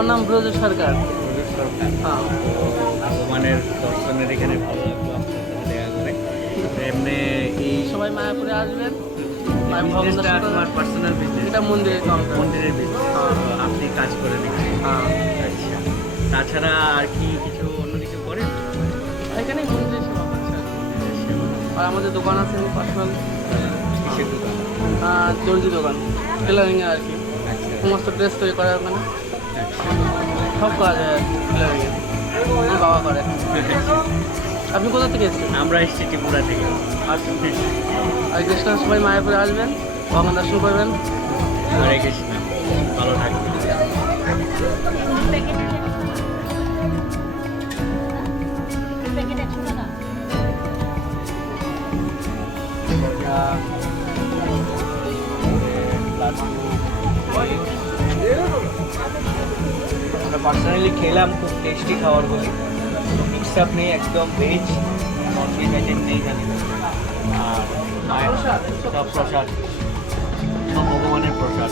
আমার নাম ব্রজেশ সরকার। প্রদীপ সরকার। হ্যাঁ। ভগবানের দর্শনের এখানে ভালো লাগলো আপনার সাথে দেখা করে। এমনি এই সবাই মায়াপুরে আসবেন। বিজনেসটা তোমার পার্সোনাল বিজনেস? এটা মন্দিরের কাউন্টার। মন্দিরের বিজনেস। আপনি কাজ করেন এখানে? হ্যাঁ। আচ্ছা, তাছাড়া আর কি কিছু অন্য কিছু করেন? এখানেই মন্দিরের সেবা করছে আর কি। আর আমাদের দোকান আছে পার্সোনাল কিসের দোকান? দর্জি দোকান, টেলারিংয়ে আর কি। আচ্ছা সমস্ত ড্রেস তৈরি করে ওখানে, আচ্ছা। সব কাজ হয় আর কি টেলারিংয়ে। আমার বাবা করে। আপনি কোথা থেকে এসেছেন? আমরা এসেছি ত্রিপুরা থেকে। আচ্ছা। আর কৃষ্ণ সবাই মায়াপুরে আসবেন, ভগবান দর্শন করবেন। হরে কৃষ্ণ, ভালো থাকবেন। আমরা পার্সোনালি খেলাম, খুব টেস্টি খাবারগুলি, মিক্স আপ নেই, একদম ভেজ, ননভেজ আইটেম নেই এখানে। আর মায়ের সব প্রসাদ, সব ভগবানের প্রসাদ।